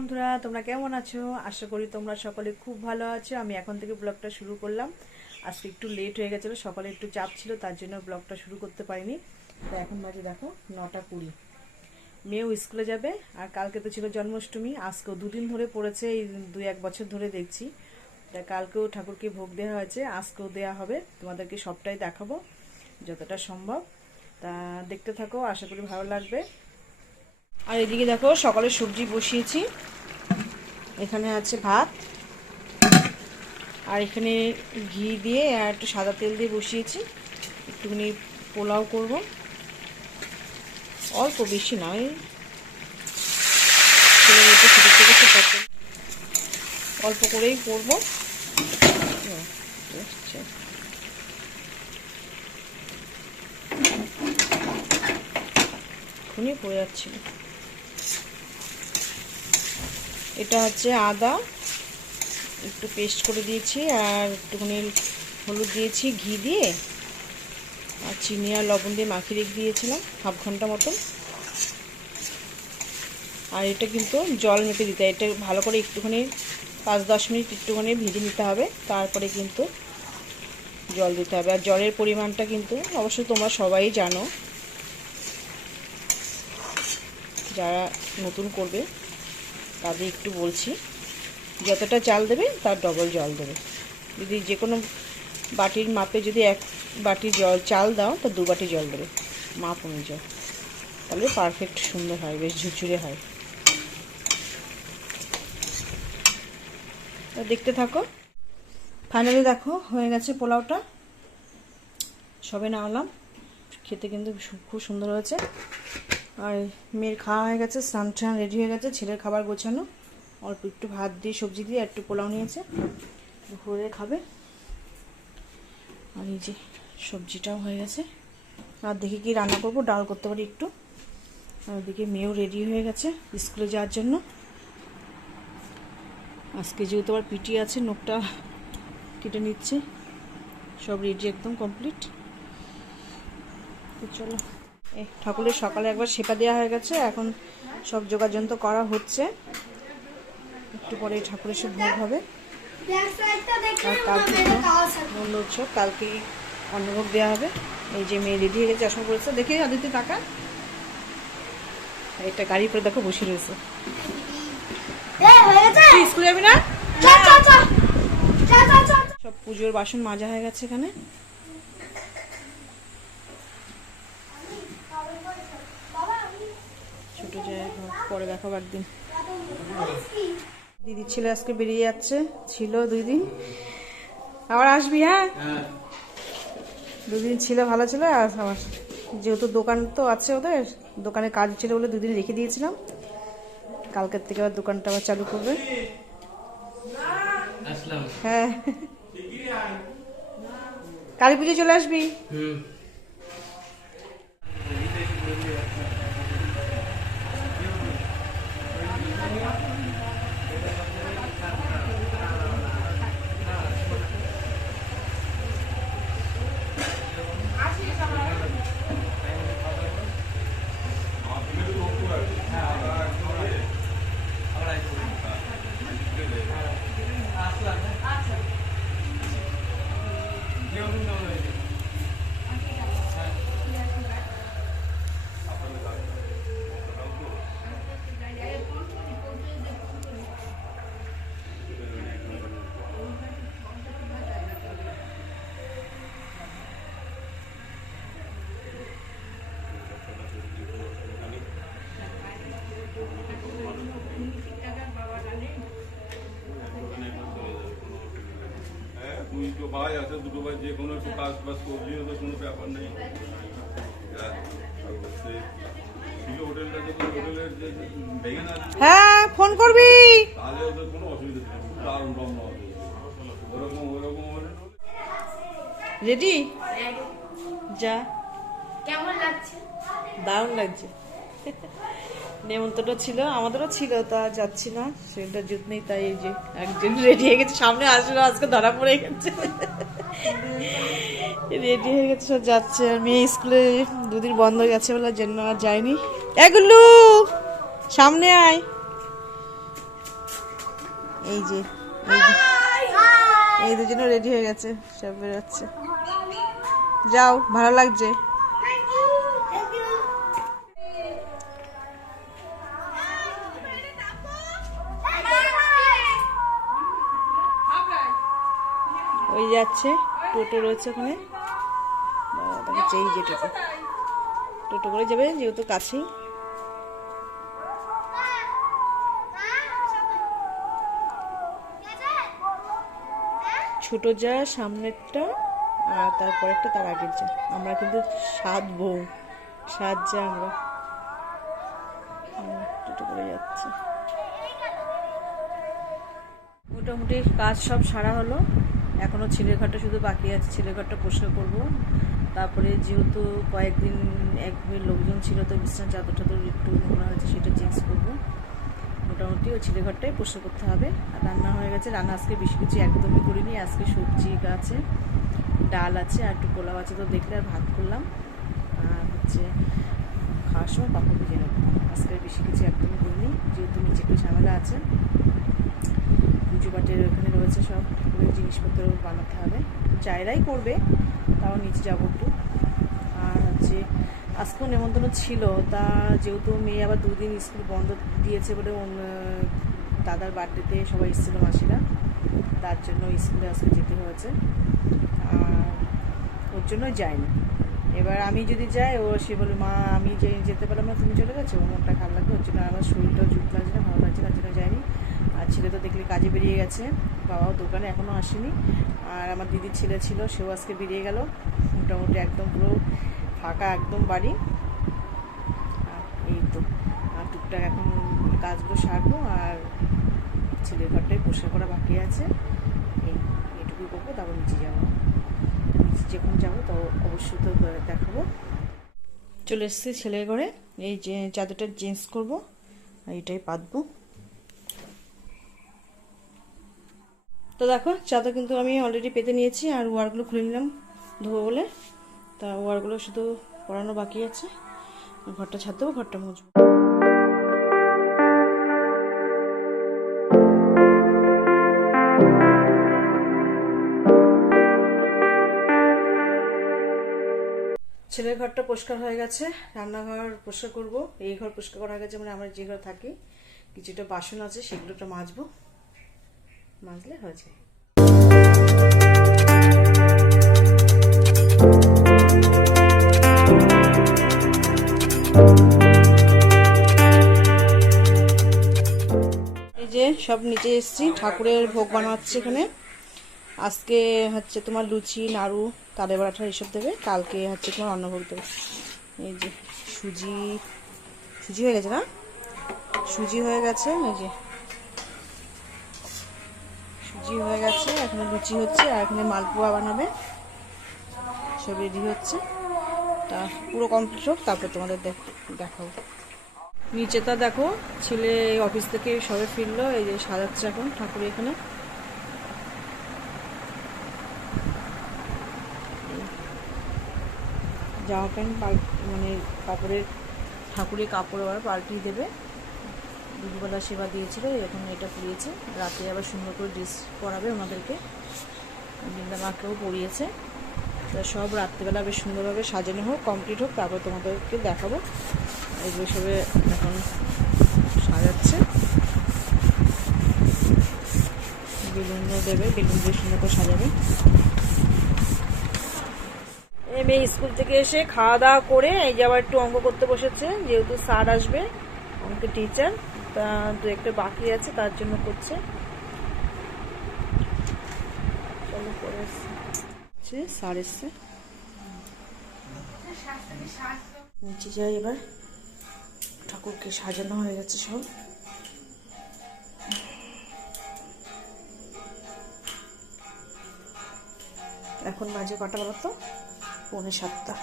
বন্ধুরা, তোমরা কেমন আছো? আশা করি তোমরা সকলে খুব ভালো আছো। আমি এখন থেকে ব্লগটা শুরু করলাম। আজকে একটু লেট হয়ে গেছিলো, সকালে একটু চাপ ছিল, তার জন্য ব্লগটা শুরু করতে পারিনি। তো এখন বাজে দেখো 9:20। মেয়েও স্কুলে যাবে, আর কালকে তো ছিল জন্মাষ্টমী। আজকেও দুদিন ধরে পড়েছে, এই 2-1 বছর ধরে দেখছি। তা কালকেও ঠাকুরকে ভোগ দেওয়া হয়েছে, আজকেও দেওয়া হবে। তোমাদেরকে সবটাই দেখাবো যতটা সম্ভব। তা দেখতে থাকো, আশা করি ভালো লাগবে। আর এদিকে দেখো সকালে সবজি বসিয়েছি। এখানে আছে ভাত, আর এখানে ঘি দিয়ে আর একটু সাদা তেল দিয়ে বসিয়েছি। একটুখানি পোলাও করব, অল্প, বেশি না, ওই অল্প করেই করবো। এখনই হয়ে যাচ্ছিল। এটা হচ্ছে আদা একটু পেস্ট করে দিয়েছি, আর একটুখানি হলুদ দিয়েছি ঘি দিয়ে, আর চিনি আর লবণ দিয়ে মাখিয়ে রেখে দিয়েছিলাম হাফ ঘন্টা মতন। আর এটা কিন্তু জল মেপে দিতে হয়, এটা ভালো করে একটুখানি 5-10 মিনিট একটুখানি ভেজে নিতে হবে, তারপরে কিন্তু জল দিতে হবে। আর জলের পরিমাণটা কিন্তু অবশ্যই তোমরা সবাই জানো, যারা নতুন করবে তাদের একটু বলছি, যতটা চাল দেবে তার ডবল জল দেবে। যদি যে কোনো বাটির মাপে যদি 1 বাটি চাল দাও, তো 2 বাটি জল দেবে মাপ অনুযায়ী, তাহলে পারফেক্ট সুন্দর হয়, বেশ ঝুরঝুরে হয়। তো দেখতে থাকো। ফাইনালি দেখো হয়ে গেছে পোলাওটা, সবে নামালাম। খেতে কিন্তু খুব সুন্দর হয়েছে। আর মেয়ের খাওয়া হয়ে গেছে, স্নান টান রেডি হয়ে গেছে, ছেলের খাবার গোছানো। অল্প একটু ভাত দিয়ে সবজি দিয়ে একটু পোলাও নিয়েছে, দুপুরে খাবে। আর এই যে সবজিটাও হয়ে গেছে। আর দেখি কি রান্না করব, ডাল করতে পারি একটু। আর ওদিকে মেয়েও রেডি হয়ে গেছে স্কুলে যাওয়ার জন্য। আজকে যেহেতু আবার পিটি আছে, নখটা কেটে নিচ্ছে। সব রেডি, একদম কমপ্লিট। তো চলো, ঠাকুরের সকালে একবার সেবা দেওয়া হয়ে গেছে, এখন সব যোগাযন্ত্র করা হচ্ছে। একটু পরে ঠাকুরের সব ভোগ হবে। আর কালকে মন্দ উৎসব, কালকেই অন্নভোগ দেওয়া হবে। এই যে মেয়ে রেডি হয়ে গেছে, চশমা পড়েছে, দেখি আদিত্য টাকা। একটা গাড়ি করে দেখো বসে রয়েছে। স্কুলে যাবি না? সব পুজোর বাসন মাজা হয়ে গেছে এখানে। ছোট জায়গা, পরে দেখাবো একদিন। দিদির ছেলে আজকে বেরিয়ে যাচ্ছে, ছিল 2 দিন, আবার আসবি? হ্যাঁ, 2 দিন ছিল, ভালো ছিল। আর আমার যেহেতু দোকান তো আছে, ওদের দোকানে কাজ ছিল বলে 2 দিন রেখে দিয়েছিলাম। কালকের থেকে আবার দোকানটা আবার চালু করবে। হ্যাঁ, কালী পুজো চলে আসবি। দুটো ভাই আছে, দুটো ভাই যে কোনো একটু কাজ বাজ করলেই ওদের কোনো ব্যাপার নেই। হ্যাঁ, ফোন করবি, তাহলে ওদের কোনো অসুবিধা নেই, দারুণ রমনা হবে। ওরকম রেডি যা। কেমন লাগছে? দারুণ লাগছে। নেমন্তন্ন ছিল, আমাদেরও ছিল, তা যাচ্ছি না, সেটা জুত নেই। তাই এই যে একজন রেডি হয়ে গেছে, সামনে আসলে আজকে ধরা পড়ে গেছে। রেডি হয়ে গেছে, সব যাচ্ছে। আর মেয়ে স্কুলে 2 দিন বন্ধ হয়ে গেছে বলে জন্য আর যায়নি। এগুলো সামনে আয়, এই যে এই দুজনে রেডি হয়ে গেছে, সব বেরোচ্ছে। যাও, ভালো লাগছে। ওই যাচ্ছে, টোটো রয়েছে ওখানে, দেখাচ্ছে এই যে টোটো, টোটো করে যাবে যেহেতু কাছেই। ছোট যা সামনেরটা, আর তারপরেরটা তার আগের যা। আমরা কিন্তু 7 বউ, 7 যা আমরা। টোটো করে যাচ্ছে। মোটামুটি কাজ সব সারা হলো, এখনো ছেলের ঘরটা শুধু বাকি আছে, ছেলের ঘরটা পরিষ্কার করবো। তারপরে যেহেতু কয়েকদিন একদিন লোকজন ছিল, তো বিছানা চাদর টাদর একটু নোংরা হয়েছে, সেটা চেঞ্জ করবো। মোটামুটি ওই ছেলে ঘরটাই পরিষ্কার করতে হবে। আর রান্না হয়ে গেছে, রান্না আজকে বেশি কিছু একদমই করিনি। আজকে সবজি আছে, ডাল আছে, আর একটু পোলাও আছে, তো দেখলে আর ভাত করলাম। আর হচ্ছে খাওয়ার সময় পাপড় ভেজে নেব। আজকে বেশি কিছু একদমই করিনি, যেহেতু নিচে একটু ঝামেলা আছে। পুজো পাটের ওখানে রয়েছে সব ঠাকুরের জিনিসপত্র বানাতে হবে, চায়রাই করবে, তাও নিচে যাবো একটু। আর হচ্ছে আজকেও নেমন্তন্ন ছিল, তা যেহেতু মেয়ে আবার 2 দিন স্কুল বন্ধ দিয়েছে বলে দাদার বার্থডেতে সবাই এসেছিলো মাসিরা, তার জন্য স্কুলে আজকে যেতে হয়েছে। আর ওর জন্য যায়নি। এবার আমি যদি যাই, সে বলে মা আমি যেতে পারলাম না, তুমি চলে গেছো, মনটা খারাপ লাগবে, ওর জন্য আমার শরীরটাও জুত লাগছে না, ভালো লাগছে, তার জন্য যায়নি। আর ছেলে তো দেখলে কাজে বেরিয়ে গেছে, বাবাও দোকানে এখনও আসেনি। আর আমার দিদির ছেলে ছিল, সেও আজকে বেরিয়ে গেল। মোটামুটি একদম পুরো ফাঁকা একদম বাড়ি। আর এই তো, আর টুকটাক এখন কাজগুলো সারবো, আর ছেলের ঘরটাই পরিষ্কার করা বাকি আছে। এইটুকুই করবো, তারপর নিচে যাবো। নিচে যখন যাবো তো অবশ্যই তো দেখাবো। চলে এসেছি ছেলের ঘরে, এই যে চাদরটা চেঞ্জ করবো, এইটাই পাতবো। তো দেখো, চাদর কিন্তু আমি অলরেডি পেতে নিয়েছি, আর ওয়ারগুলো খুলে নিলাম ধোবো বলে। তা ওয়ারগুলো শুধু পরানো বাকি আছে। ঘরটা ছাড় দেবো, ঘরটা মুছবো। ছেলের ঘরটা পরিষ্কার হয়ে গেছে, রান্নাঘর পরিষ্কার করব। এই ঘর পরিষ্কার করা হয়ে গেছে, মানে আমরা যে ঘর থাকি, কিছুটা বাসন আছে সেগুলোটা মাজবো, মাজলে হয়ে যায়। এই যে সব নিচে এসেছি, ঠাকুরের ভোগ বানাচ্ছি এখানে। আজকে হচ্ছে তোমার লুচি, নাড়ু, তালে বড়াটা এসব দেবে, কালকে হচ্ছে তোমার অন্নভোগ দেবে। এই যে সুজি হয়ে গেছে না, সুজি হয়ে গেছে, এই যে সুজি হয়ে গেছে, এখানে লুচি হচ্ছে, আর এখানে মালপোয়া বানাবে, সব রেডি হচ্ছে। তা পুরো কমপ্লিট হোক, তারপর তোমাদের দেখাবো। নিচেটা দেখো, ছেলে অফিস থেকে সবে ফিরলো, এই যে সাজাচ্ছে এখন ঠাকুর এখানে। জামা প্যান্ট মানে কাপড়ের, ঠাকুরের কাপড় আবার পাল্টিয়ে দেবে। দুপুরবেলা সেবা দিয়েছিল, এখন এটা পরিয়েছে, রাতে আবার সুন্দর করে ড্রেস পরাবে ওনাদেরকে, বৃন্দা মাকেও পরিয়েছে। তা সব রাত্রিবেলা বেশ সুন্দরভাবে সাজানো হোক, কমপ্লিট হোক, তারপর তোমাদেরকে দেখাবো। এগুলো সবে এখন সাজাচ্ছে, বেলুনও দেবে, বেলুন দিয়ে সুন্দর করে সাজাবে। মেয়ে স্কুল থেকে এসে খাওয়া দাওয়া করে এই যে আবার একটু অঙ্ক করতে বসেছে, যেহেতু স্যার আসবে, অঙ্কের টিচার, তা 2-1টা বাকি আছে, তার জন্য করছে। চলো করে এসছে, স্যার এসছে, নিচে যাই এবার। ঠাকুরকে সাজানো হয়ে গেছে সব। এখন বাজে কটা বলো তো, 6:45।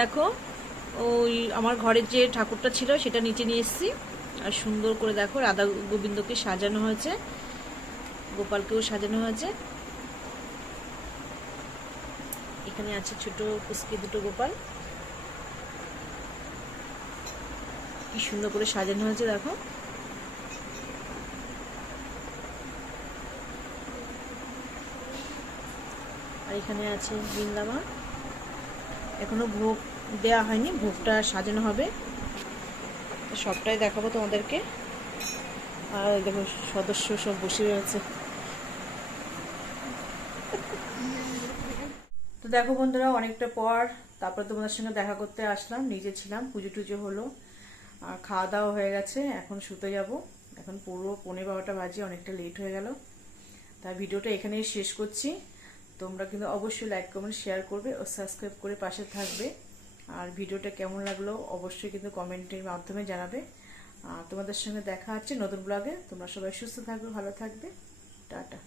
দেখো ওই আমার ঘরের যে ঠাকুরটা ছিল সেটা নিচে নিয়ে এসেছি, আর সুন্দর করে দেখো রাধা গোবিন্দকে সাজানো হয়েছে, গোপালকেও সাজানো হয়েছে। এখানে আছে ছোট কুচকি দুটো গোপাল, কি সুন্দর করে সাজানো হয়েছে দেখো। আর এখানে আছে বৃন্দাবন, এখনো ভোগ দেওয়া হয়নি, ভোগটা সাজানো হবে, সবটাই দেখাবো তোমাদেরকে। আর দেখো সদস্য সব বসে রয়েছে। তো দেখো বন্ধুরা, অনেকটা পর তারপর তোমাদের সঙ্গে দেখা করতে আসলাম, নিজে ছিলাম, পুজো টুজো হলো, আর খাওয়া দাওয়া হয়ে গেছে, এখন শুতে যাব। এখন পুরো 11:15 বাজে, অনেকটা লেট হয়ে গেল। তাই ভিডিওটা এখানেই শেষ করছি। তোমরা কিন্তু অবশ্যই লাইক কমেন্ট শেয়ার করবে ও সাবস্ক্রাইব করে পাশে থাকবে। আর ভিডিওটা কেমন লাগলো অবশ্যই কিন্তু কমেন্টের মাধ্যমে জানাবে। আর তোমাদের সঙ্গে দেখা হচ্ছে নতুন ব্লগে। তোমরা সবাই সুস্থ থাকবে, ভালো থাকবে, টাটা।